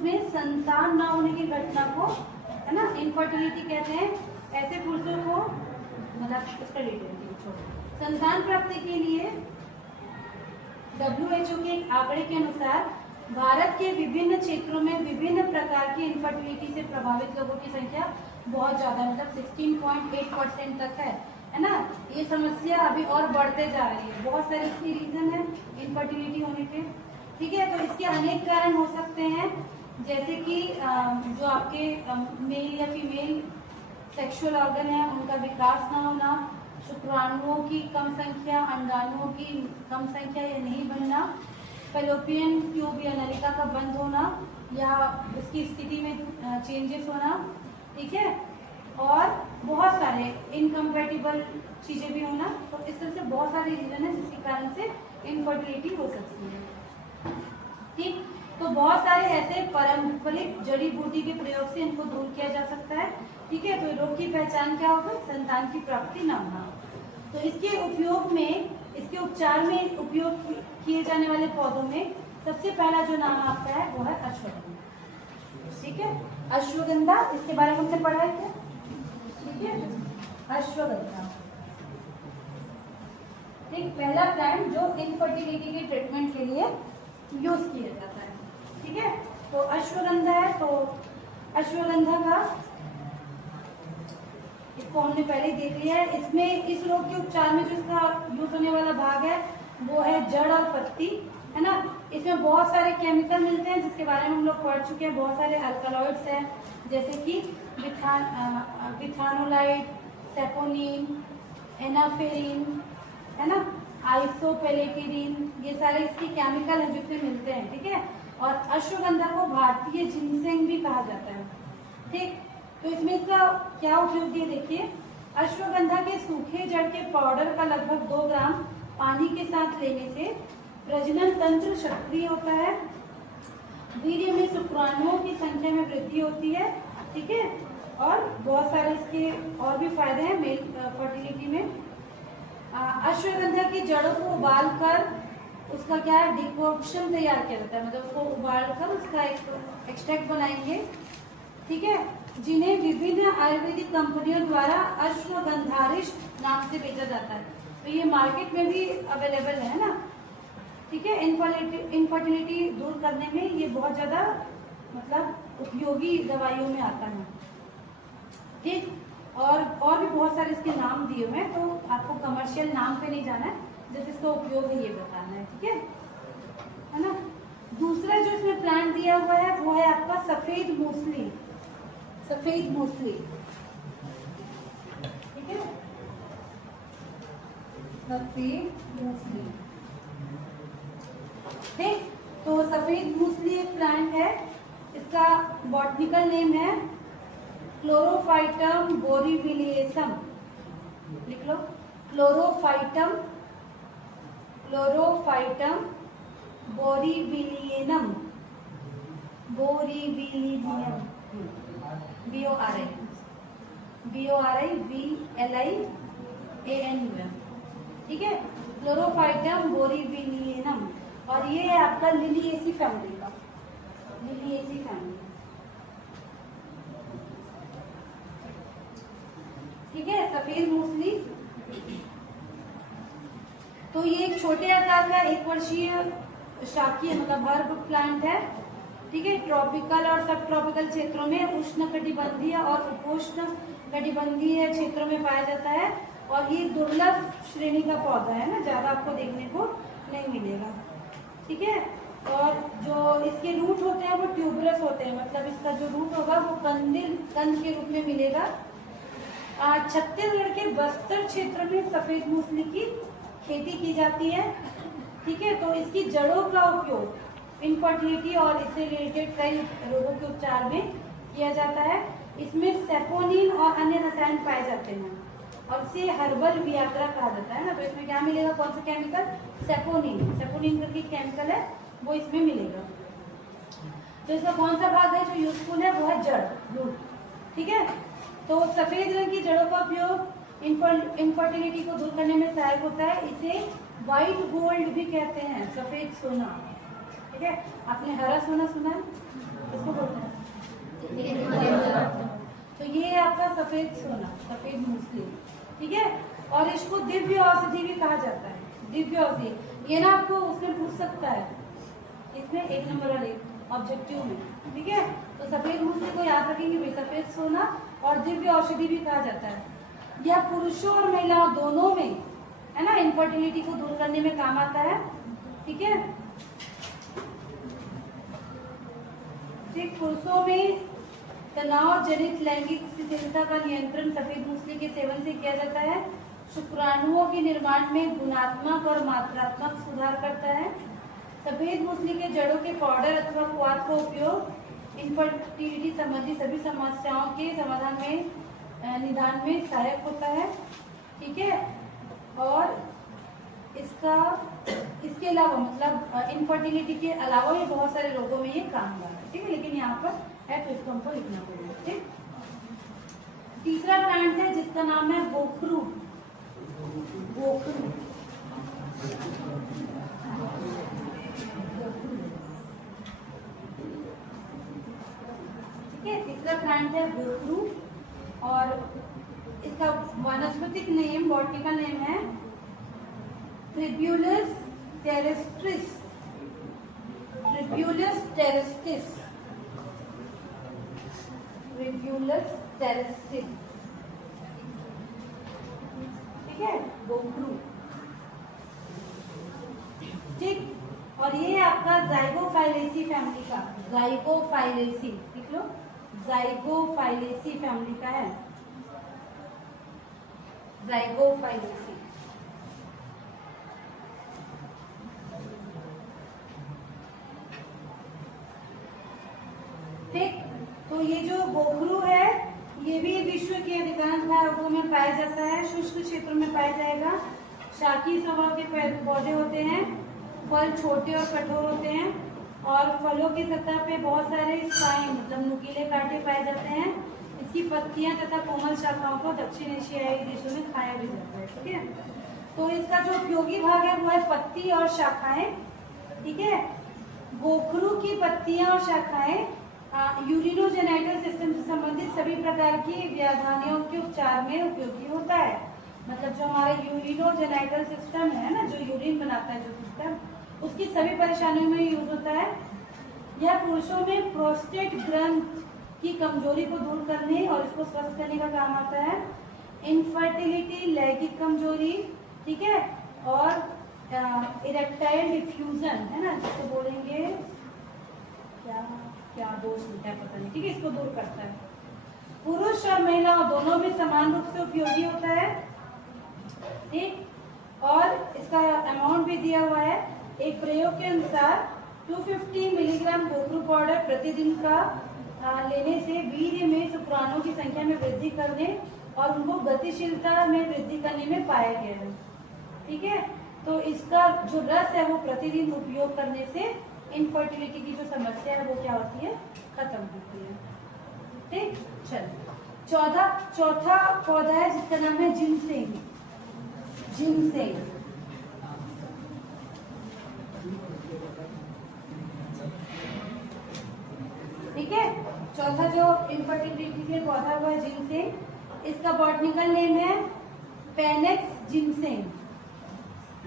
उसमें संतान न होने की घटना को, है ना, इनफर्टिलिटी कहते हैं। ऐसे पुरुषों को, मतलब इसका डिटेल छोड़ो। संतान प्राप्ति के लिए WHO के एक आंकड़े के अनुसार भारत के विभिन्न क्षेत्रों में विभिन्न प्रकार की इनफर्टिलिटी से प्रभावित लोगों की संख्या बहुत ज्यादा, मतलब 16.8% तक है ना। ये समस्या अभी और बढ़ते जा रही है। बहुत सारे इसकी रीजन है इनफर्टिलिटी होने के, ठीक है। तो इसके अनेक कारण हो सकते हैं, जैसे कि जो आपके मेल या फीमेल सेक्सुअल ऑर्गन है उनका विकास ना होना, शुक्राणुओं की कम संख्या, अंडाणुओं की कम संख्या या नहीं बनना, फैलोपियन ट्यूब या नलिका का बंद होना या उसकी स्थिति में चेंजेस होना, ठीक है। और बहुत सारे इनकम्पैटिबल चीजें भी होना। तो इस तरह से बहुत सारे रीजन है जिसके कारण से इनफर्टिलिटी हो सकती है, ठीक। तो बहुत सारे ऐसे पारंपरिक जड़ी बूटी के प्रयोग से इनको दूर किया जा सकता है, ठीक है। तो रोग की पहचान क्या होगा? संतान की प्राप्ति न होना। तो इसके उपयोग में, इसके उपचार में उपयोग किए जाने वाले पौधों में सबसे पहला जो नाम आता है वो है अश्वगंधा, ठीक है। अश्वगंधा, इसके बारे में हमने पढ़ा है क्या? ठीक है, अश्वगंधा, ठीक। पहला प्लांट जो इनफर्टिलिटी के ट्रीटमेंट के लिए यूज किया जाता है, ठीक है। तो अश्वगंधा है, तो अश्वगंधा का इसको हमने पहले ही देख लिया है। इसमें इस रोग के उपचार में जो इसका यूज होने वाला भाग है वो है जड़ और पत्ती, है ना। इसमें बहुत सारे केमिकल मिलते हैं जिसके बारे में हम लोग पढ़ चुके हैं। बहुत सारे अल्कलॉइड्स हैं जैसे कि विथानोलाइड, सेपोनिन, एनाफेरिन, है ना, आइसोपेलेटिरिन, ये सारे इसके केमिकल हैं जिसमें मिलते हैं, ठीक है। और अश्वगंधा को भारतीय जिनसेंग भी कहा जाता है, ठीक। तो इसमें इसका क्या उपयोग है देखिए। अश्वगंधा के सूखे जड़ के पाउडर का लगभग 2 ग्राम पानी के साथ लेने से प्रजनन तंत्र सक्रिय होता है, वीर्य में शुक्राणुओं की संख्या में वृद्धि होती है, ठीक है। और बहुत सारे इसके और भी फायदे हैं मेल फर्टिलिटी में। अश्वगंधा की जड़ों को उबालकर उसका क्या है, डिकॉक्शन तैयार किया जाता है, मतलब उसको उबालकर उसका एक एक्सट्रैक्ट बनाएंगे, ठीक है, जिन्हें विभिन्न आयुर्वेदिक कंपनियों द्वारा अश्वगंधारिश नाम से बेचा जाता है। तो ये मार्केट में भी अवेलेबल है ना, ठीक है। इनफर्टिलिटी दूर करने में ये बहुत ज्यादा मतलब उपयोगी दवाइयों में आता है, ठीक। और भी बहुत सारे इसके नाम दिए हुए हैं, तो आपको कमर्शियल नाम पे नहीं जाना है, जब इसका उपयोग है ये बताना है, ठीक है ना। दूसरा जो इसमें प्लांट दिया हुआ है वो है आपका सफेद मूसली, सफेद मूसली, ठीक है, सफेद मूसली, ठीक। तो सफेद मूसली एक प्लांट है, इसका बॉटनिकल नेम है क्लोरोफाइटम बोरीविलियसम, लिख लो, क्लोरोफाइटम बोरीविलियनम, बोरीविलियम, BORIVLIANUM, ठीक है, क्लोरोफाइटम बोरीविलियनम। और ये है आपका लिलिएसी फैमिली का, लिलिएसी फैमिली, ठीक है, सफेद मूसली। तो ये एक छोटे आकार का 1 वर्षीय शाकीय मतलब हर्ब प्लांट है, ठीक है। ट्रॉपिकल और सब ट्रॉपिकल क्षेत्रों में, उष्णकटिबंधीय और उपोष्ण कटिबंधीय क्षेत्रों में पाया जाता है। और ये दुर्लभ श्रेणी का पौधा है ना, ज्यादा आपको देखने को नहीं मिलेगा, ठीक है। और जो इसके रूट होते हैं वो ट्यूबुलस होते हैं, मतलब इसका जो रूट होगा वो कंद के रूप में मिलेगा। छत्तीसगढ़ के बस्तर क्षेत्र में सफेद मूसली की खेती की जाती है, ठीक है। तो इसकी जड़ों का उपयोग इनफर्टिलिटी और इससे रिलेटेड कई रोगों के उपचार में किया जाता है। इसमें सेपोनिन और अन्य रसायन पाए जाते हैं और इसे हर्बल वियाग्रा कहा जाता है ना। तो इसमें क्या मिलेगा, कौन सा केमिकल, सेपोनिन, सेपोनिन करके केमिकल है वो इसमें मिलेगा। तो इसका कौन सा भाग है जो यूजफुल है, वो है जड़, रूट, ठीक है। तो सफेद रंग की जड़ों का उपयोग इनफर्टिलिटी को दूर करने में सहायक होता है। इसे व्हाइट गोल्ड भी कहते हैं, सफेद सोना, ठीक है। आपने हरा सोना सुना है, इसको सफेद सोना, सफेद मूसली, ठीक है। और इसको दिव्य औषधि भी कहा जाता है, दिव्य औषधि। ये ना आपको उसमें पूछ सकता है, इसमें 1 नंबर वाले ऑब्जेक्टिव में, ठीक है। तो सफेद मूसली को याद रखेंगे भाई, सफेद सोना और दिव्य औषधि भी कहा जाता है। यह पुरुषों और महिलाओं दोनों में, है ना, इनफर्टिलिटी को दूर करने में काम आता है, ठीक है। ठीक, पुरुषों में तनाव जनित लैंगिक शिथिलता का नियंत्रण सफेद मूसली के सेवन से किया जाता है। शुक्राणुओं के निर्माण में गुणात्मक और मात्रात्मक सुधार करता है। सफेद मूसली के जड़ों के पाउडर अथवा क्वाथ का उपयोग इनफर्टिलिटी संबंधी सभी समस्याओं के समाधान में, निदान में सहायक होता है, ठीक है। और इसके अलावा मतलब इनफर्टिलिटी के अलावा भी बहुत सारे रोगों में ये काम कर रहा है, ठीक है। लेकिन यहाँ पर है तो इसको हमको लिखना पड़ेगा, ठीक। तीसरा प्लांट है जिसका नाम है गोखरू, गोखरू, ठीक है। तीसरा प्लांट है गोखरू और इसका वानस्पतिक नेम, बॉटनिकल नेम है ट्रिब्यूलस टेरेस्ट्रिस, ट्रिब्यूलस टेरेस्ट्रिस, ट्रिब्यूलस टेरेस्ट्रिस, ठीक है, गोखरू, ठीक। और ये आपका जाइगोफाइलेसी फैमिली का, जाइगोफाइलेसी लिख लो, जाइगोफाइलेसी फैमिली का है, जाइगोफाइलेसी। ठीक, तो ये जो गोखरू है ये भी विश्व के अधिकांश भागों में पाया जाता है, शुष्क क्षेत्रों में पाया जाएगा। शाकीय स्वभाव के पौधे होते हैं, फल छोटे और कठोर होते हैं और फलों की सतह पे बहुत सारे स्पाइन मतलब नुकीले कांटे पाए जाते हैं। इसकी पत्तियां तथा कोमल शाखाओं को दक्षिण एशियाई देशों में खाया भी जाता है, ठीक है। तो इसका जो उपयोगी भाग है वो है पत्ती और शाखाएं, ठीक है। गोखरू की पत्तियां और शाखाएं यूरिनोजेनाइटल सिस्टम से संबंधित सभी प्रकार की व्याधियों के उपचार में उपयोगी होता है। मतलब जो हमारा यूरिनोजेनाइटल सिस्टम है ना, जो यूरिन बनाता है जो सिस्टम, उसकी सभी परेशानियों में यूज होता है। यह पुरुषों में प्रोस्टेट ग्रंथ की कमजोरी को दूर करने और इसको स्वस्थ करने का काम आता है। इनफर्टिलिटी, लैंगिक कमजोरी, ठीक है, और इरेक्टाइल डिफ्यूजन है ना, जिसको बोलेंगे क्या दोष लिखा है पता नहीं, ठीक है, इसको दूर करता है। पुरुष और महिलाओं दोनों में समान रूप से उपयोगी होता है, ठीक। और इसका अमाउंट भी दिया हुआ है। एक प्रयोग के अनुसार 250 मिलीग्राम गोखरू पाउडर प्रतिदिन का लेने से वीर्य में शुक्राणुओं की संख्या में वृद्धि करने और उनको गतिशीलता में वृद्धि करने में पाया गया है, ठीक है। तो इसका जो रस है वो प्रतिदिन उपयोग करने से इनफर्टिलिटी की जो समस्या है वो क्या होती है, खत्म होती है, ठीक। चल, चौथा पौधा है जिसका नाम है जिनसेंग, जिनसेंग, ठीक है। चौथा जो इनफर्टिलिटी के लिए पौधा हुआ है जिनसेंग, इसका बॉटनिकल नेम है पेनेक्स जिनसेंग,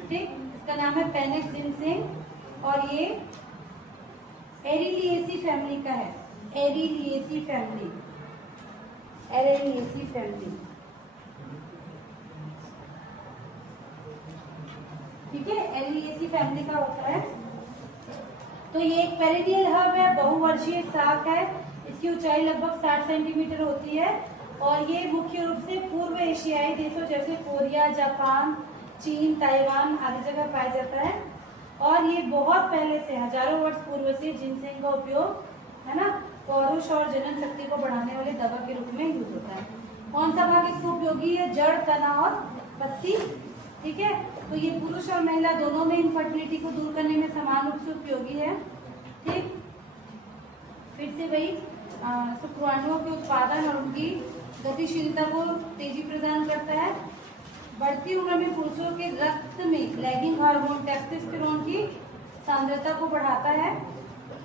ठीक, इसका नाम है पेनेक्स जिनसेंग और ये एरिलिएसी फैमिली का है, एरिलिएसी फैमिली, एरिलिएसी फैमिली, ठीक है, एरिलिएसी फैमिली का होता है। तो ये एक पेरिनियल हर्ब है, बहुवर्षीय शाक है, इसकी ऊंचाई लगभग 60 सेंटीमीटर होती है और ये मुख्य रूप से पूर्व एशियाई देशों जैसे कोरिया, जापान, चीन, ताइवान आदि जगह पाया जाता है। और ये बहुत पहले से, हजारों वर्ष पूर्व से जिनसेंग का उपयोग, है ना, पौरुष और जनन शक्ति को बढ़ाने वाले दवा के रूप में यूज होता है। कौन सा भाग इसको उपयोगी है, जड़, तना और पत्ती, ठीक है। तो ये पुरुष और महिला दोनों में इनफर्टिलिटी को दूर करने में समान रूप से उपयोगी है, ठीक। फिर से वही शुक्राणुओं के उत्पादन और उनकी गतिशीलता को तेजी प्रदान करता है। बढ़ती उम्र में पुरुषों के रक्त में लैगिंग हार्मोन टेस्टोस्टेरोन की सांद्रता को बढ़ाता है,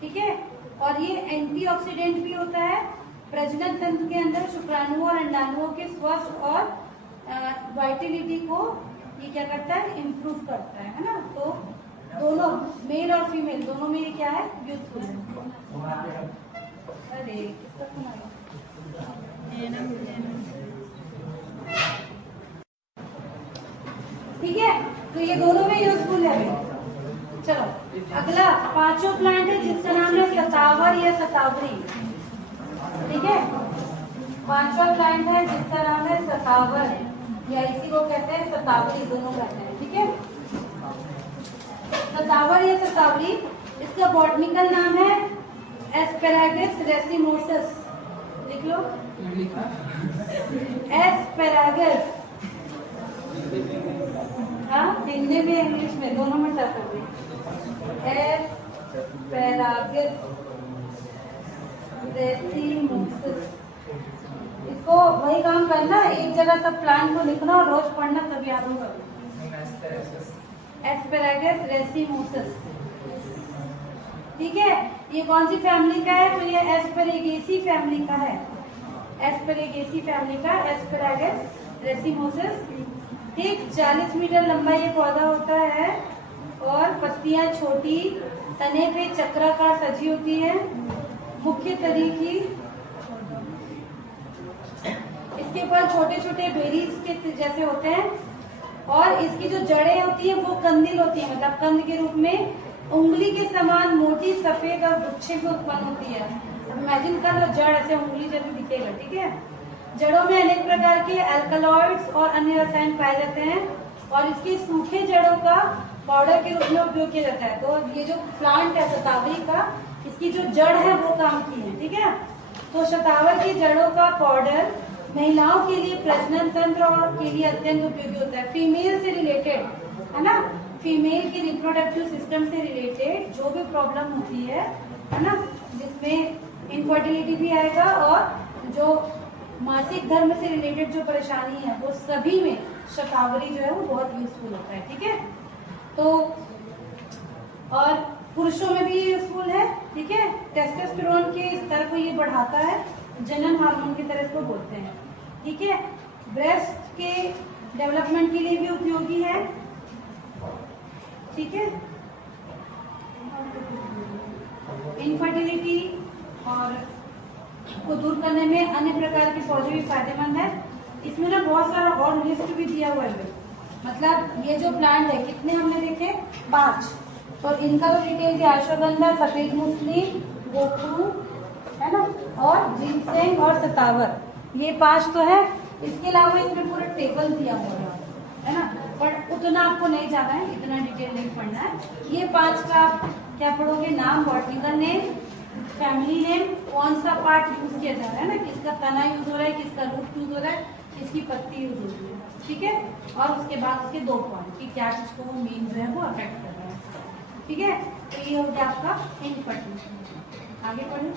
ठीक है। और ये एंटीऑक्सीडेंट भी होता है प्रजनन तंत्र के अंदर शुक्राणुओं और अंडाणुओं के स्वस्थ और वाइटिलिटी को ये क्या करता है, इम्प्रूव करता है ना। तो दोनों मेल और फीमेल दोनों में ये क्या है, यूजफुल है। अरे किसका फोन आया? ठीक है, तो ये दोनों में यूजफुल है। चलो अगला पांचों प्लांट है जिसका नाम है सतावर या सतावरी। ठीक है, पांचवा प्लांट है जिसका नाम है सतावर या इसी को कहते हैं सतावरी, दोनों कहते हैं। ठीक है, सतावर या सतावरी, इसका बॉटनिकल नाम है एस्पेरागस रेसिमोसस। लिख लो, एस्पेरागस। हाँ, हिंदी में इंग्लिश में दोनों में टफ हो गई। एस्पेरागस रेसिमोसस, इसको वही काम करना, एक जगह सब प्लांट को लिखना और रोज पढ़ना, तभी याद होगा। एस्पेरागस रेसिमोसस। ठीक है, ये कौन सी फैमिली का है, तो ये एस्पेरेगेसी फैमिली का है। एस्पेरेगेसी फैमिली का एस्पेरागस रेसिमोसस। ठीक, 40 मीटर लंबा ये पौधा होता है और पत्तियां छोटी, तने पे चक्राकार सजी होती है। मुख्य तरीके, इसके फल छोटे छोटे बेरीज के जैसे होते हैं और इसकी जो जड़ें होती है वो कंदील होती है, मतलब कंद के रूप में उंगली के समान मोटी सफेद और गुच्छे में उत्पन्न होती है। अब इमेजिन कर लो, जड़ ऐसे उंगली जैसे दिखेगा। ठीक है, जड़ों में अनेक प्रकार के अल्कलॉइड्स और अन्य रसायन पाए जाते हैं और इसकी सूखे जड़ों का पाउडर के रूप में उपयोग किया जाता है। तो ये जो प्लांट है शतावरी का, इसकी जो जड़ है वो काम की है। ठीक है, तो शतावर की जड़ों का पाउडर महिलाओं के लिए प्रजनन तंत्र और के लिए अत्यंत उपयोगी होता है। फीमेल से रिलेटेड है ना, फीमेल के रिप्रोडक्टिव सिस्टम से रिलेटेड जो भी प्रॉब्लम होती है ना, जिसमें इनफर्टिलिटी भी आएगा और जो मासिक धर्म से रिलेटेड जो परेशानी है वो सभी में शतावरी जो है वो बहुत यूजफुल होता है। ठीक है, तो और पुरुषों में भी यूजफुल है। ठीक है, टेस्टोस्टेरोन के स्तर को ये बढ़ाता है, जनन हार्मोन की तरह इसको बोलते हैं। ठीक है, ब्रेस्ट के डेवलपमेंट के लिए भी उपयोगी है। ठीक है, इनफर्टिलिटी और को दूर करने में अन्य प्रकार के पौधे भी फायदेमंद है। इसमें ना बहुत सारा और लिस्ट भी दिया हुआ है, मतलब ये जो प्लांट है कितने हमने देखे, 5, तो इनका तो डिटेल दिया, अश्वगंधा, सफेद मूंगफली, गोखरू है ना, और जिनसेंग और सतावर, ये 5 तो है। इसके अलावा इसमें पूरा टेबल दिया हुआ है ना, पर उतना आपको नहीं जाना है, इतना डिटेल नहीं पढ़ना है। ये 5 का आप क्या पढ़ोगे, नाम, बॉटनिकल नेम, फैमिली नेम, कौन सा पार्ट यूज किया जा रहा है ना, किसका तना यूज हो रहा है, किसका रूट यूज हो रहा है, किसकी पत्ती यूज हो रही है। ठीक है, और उसके बाद उसके 2 पॉइंट कि क्या चीज को वो मेन जो है वो अफेक्ट कर रहा है। ठीक है, तो ये हो गया आपका इनफर्टिलिटी। आगे बढ़े।